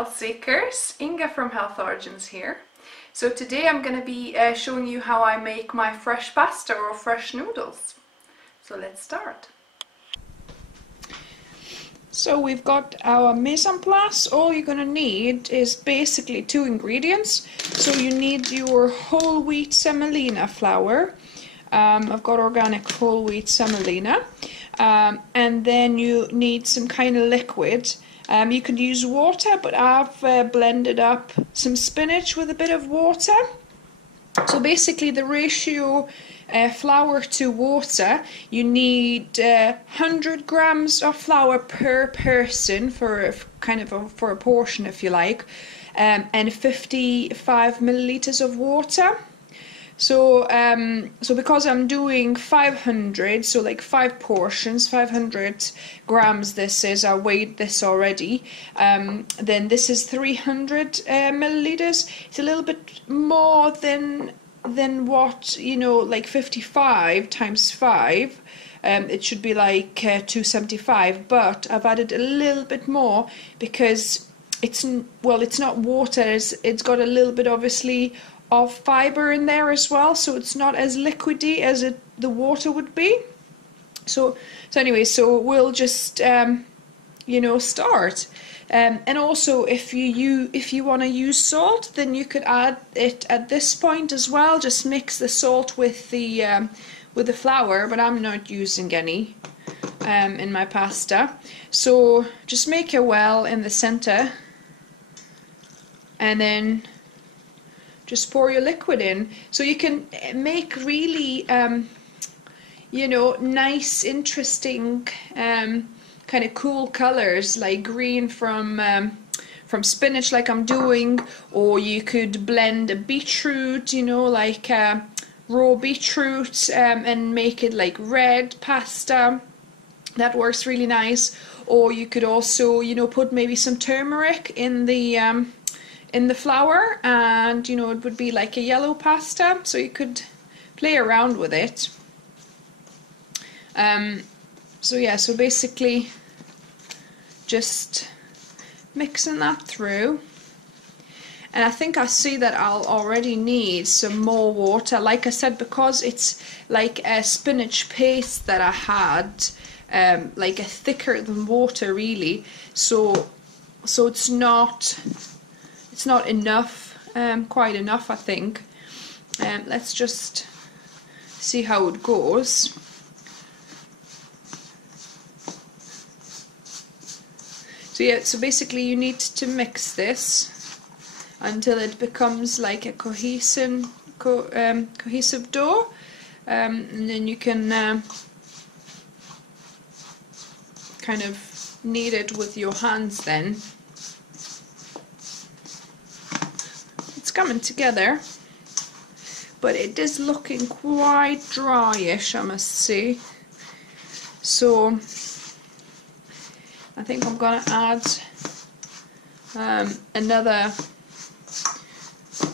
health seekers, Inga from Health Origins here. So today I'm going to be showing you how I make my fresh pasta or fresh noodles. So let's start. So we've got our mise en place. All you're going to need is basically two ingredients. So you need your whole wheat semolina flour. I've got organic whole wheat semolina. And then you need some kind of liquid. You could use water, but I've blended up some spinach with a bit of water. So basically the ratio flour to water, you need 100 grams of flour per person for a portion, if you like, and 55 milliliters of water. So because I'm doing 500, so like 5 portions, 500 grams this is, I weighed this already, then this is 300 milliliters. It's a little bit more than what, you know, like 55 times 5. It should be like 275, but I've added a little bit more because it's not water, it's got a little bit obviously of fiber in there as well, so it's not as liquidy as the water would be. So anyway, so we'll just start. And also, if you want to use salt, then you could add it at this point as well. Just mix the salt with the flour, but I'm not using any in my pasta. So just make a well in the center, and then just pour your liquid in. So you can make really, nice, interesting, kind of cool colors, like green from spinach, like I'm doing, or you could blend a beetroot, like raw beetroot, and make it like red pasta. That works really nice. Or you could also, put maybe some turmeric in the flour, and it would be like a yellow pasta, so you could play around with it. So basically just mixing that through, and I think I see that I'll already need some more water. Like I said, because it's like a spinach paste that I had, like a thicker than water really, so it's not enough, quite enough I think. Let's just see how it goes. So basically you need to mix this until it becomes like a cohesive dough, and then you can kind of knead it with your hands then. It's coming together, but it is looking quite dryish, I must say. So I think I'm gonna add another,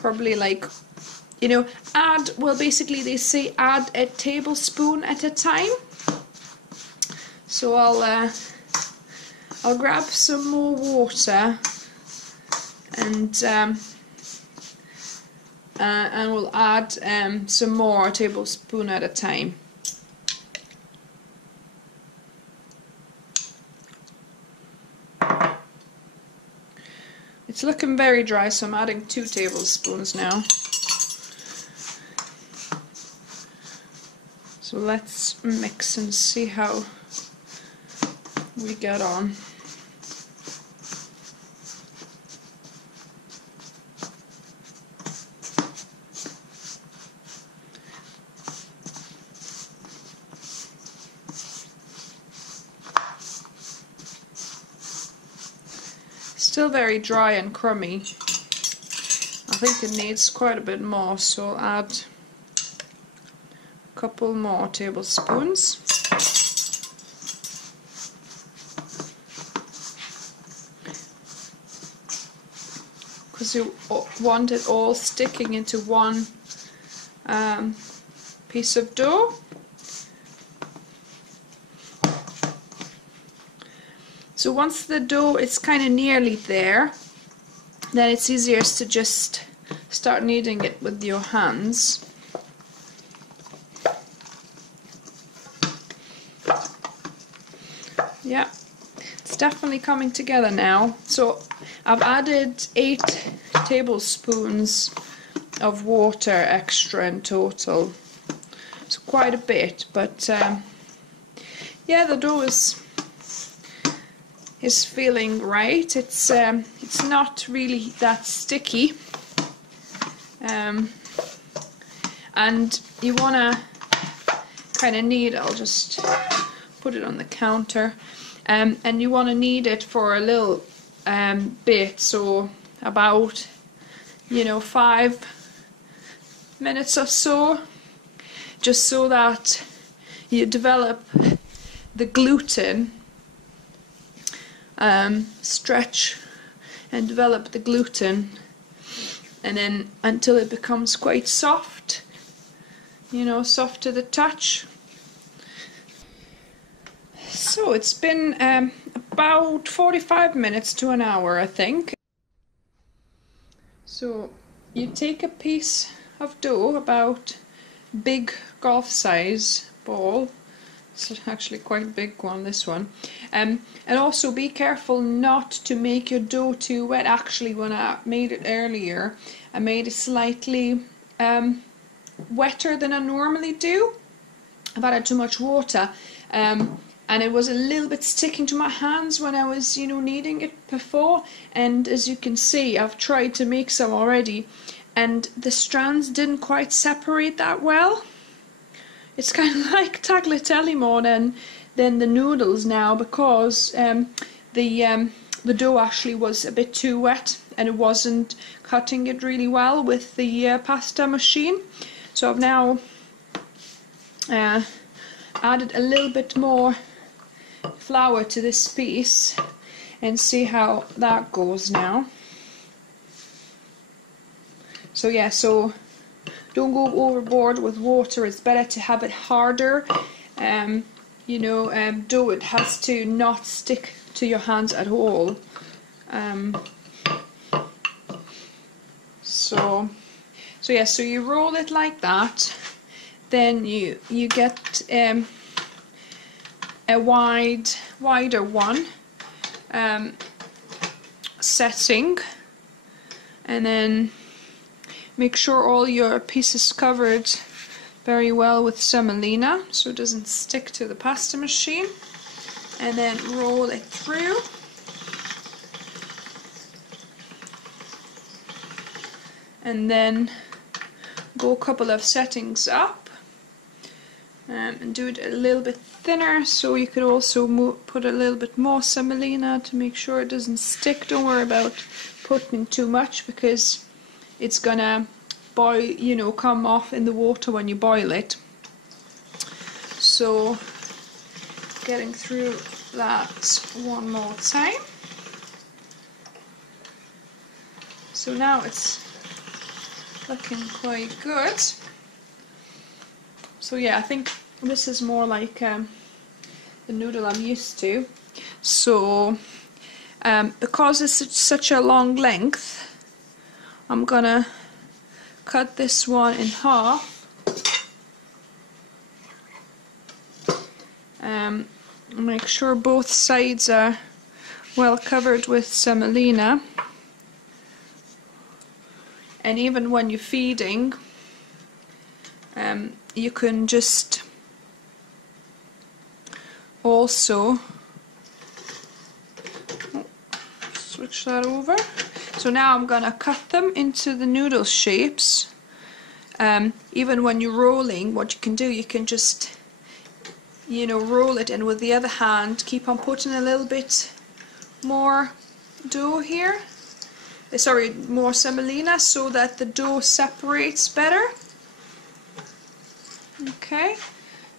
probably like, basically they say add a tablespoon at a time. So I'll grab some more water, and we'll add some more, a tablespoon at a time. It's looking very dry, so I'm adding 2 tablespoons now. So let's mix and see how we get on. Still very dry and crummy. I think it needs quite a bit more, so I'll add a couple more tablespoons. Because you want it all sticking into one piece of dough. So once the dough is kind of nearly there, then it's easiest to just start kneading it with your hands. Yeah, it's definitely coming together now. So I've added 8 tablespoons of water extra in total. It's quite a bit, but yeah, the dough is feeling right. It's not really that sticky, and you wanna kind of knead. I'll just put it on the counter, and you want to knead it for a little bit, so about 5 minutes or so, just so that you develop the gluten, stretch and develop the gluten, and then until it becomes quite soft, soft to the touch. So it's been about 45 minutes to an hour, I think. So you take a piece of dough, about big golf size ball. It's actually quite a big one, this one. And also be careful not to make your dough too wet. Actually, when I made it earlier, I made it slightly wetter than I normally do. I've added too much water. And it was a little bit sticking to my hands when I was, kneading it before. And as you can see, I've tried to make some already, and the strands didn't quite separate that well. It's kind of like tagliatelle more than the noodles now, because the dough actually was a bit too wet, and it wasn't cutting it really well with the pasta machine. So I've now added a little bit more flour to this piece and see how that goes now. So yeah, so don't go overboard with water. It's better to have it harder. Dough, it has to not stick to your hands at all. So yeah, so you roll it like that. Then you get a wider one setting, and then make sure all your pieces covered very well with semolina so it doesn't stick to the pasta machine, and then roll it through. And then go a couple of settings up and do it a little bit thinner, so you could also put a little bit more semolina to make sure it doesn't stick. Don't worry about putting too much, because it's gonna boil, come off in the water when you boil it. So getting through that one more time. So now it's looking quite good. So yeah, I think this is more like the noodle I'm used to. So because it's such a long length, I'm gonna cut this one in half. Make sure both sides are well covered with semolina. And even when you're feeding, you can just also switch that over. So now I'm gonna cut them into the noodle shapes. Even when you're rolling, what you can do, you can just roll it, and with the other hand keep on putting a little bit more dough here. Sorry, more semolina, so that the dough separates better. Okay,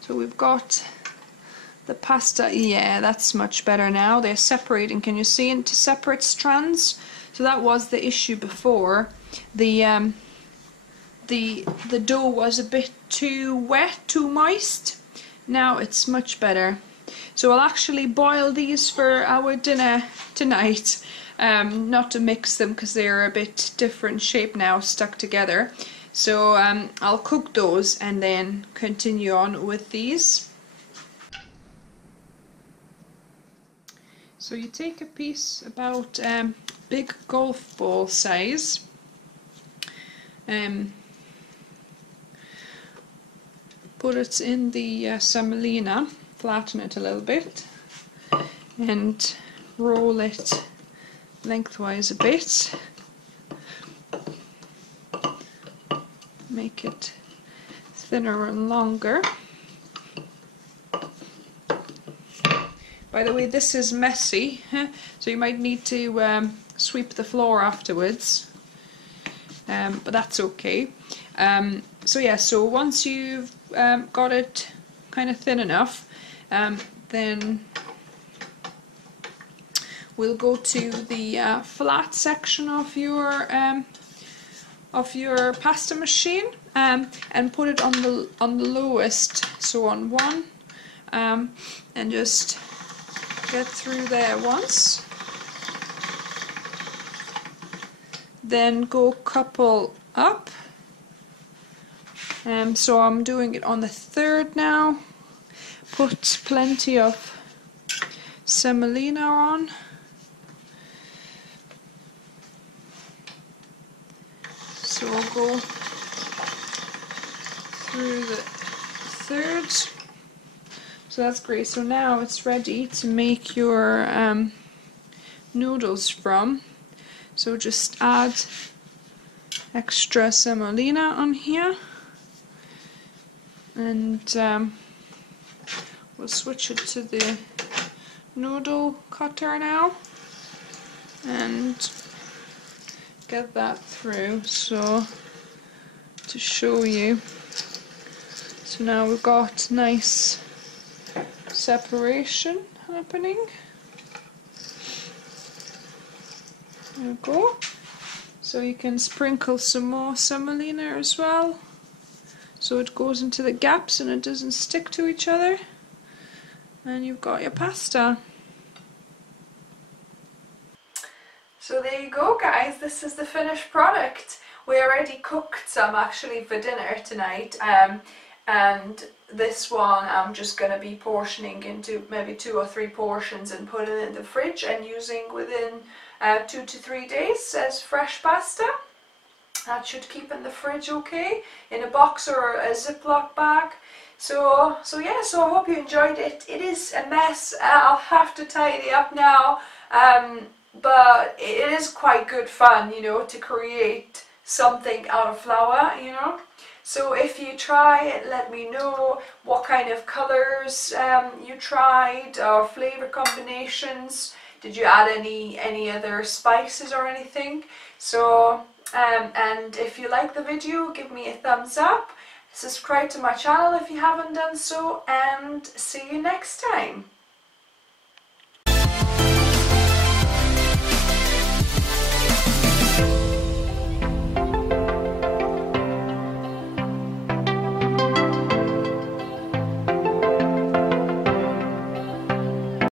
so we've got the pasta. Yeah, that's much better now. They're separating. Can you see, into separate strands? So that was the issue before. The dough was a bit too wet, too moist. Now it's much better. So I'll actually boil these for our dinner tonight. not to mix them because they're a bit different shape now, stuck together. So I'll cook those and then continue on with these. So you take a piece about big golf ball size, put it in the semolina, flatten it a little bit, and roll it lengthwise a bit. Make it thinner and longer. By the way, this is messy, so you might need to sweep the floor afterwards, but that's okay. So yeah, so once you've got it kind of thin enough, then we'll go to the flat section of your pasta machine, and put it on the lowest, so on 1, and just get through there once. Then go couple up. So I'm doing it on the 3rd now. Put plenty of semolina on. So we'll go through the 3rd. So that's great. So now it's ready to make your noodles from. So just add extra semolina on here, and we'll switch it to the noodle cutter now and get that through. So to show you, so now we've got nice separation happening. There we go. So you can sprinkle some more semolina as well, so it goes into the gaps and it doesn't stick to each other, and you've got your pasta. So there you go, guys, this is the finished product. We already cooked some actually for dinner tonight, and this one I'm just going to be portioning into maybe 2 or 3 portions and put it in the fridge and using within 2 to 3 days as fresh pasta. That should keep in the fridge okay, in a box or a Ziploc bag. So yeah, so I hope you enjoyed it. It is a mess, I'll have to tidy up now, but it is quite good fun, you know, to create something out of flour, you know. So if you try it, let me know what kind of colours you tried, or flavour combinations. Did you add any other spices or anything? So and if you like the video, give me a thumbs up, subscribe to my channel if you haven't done so, and see you next time.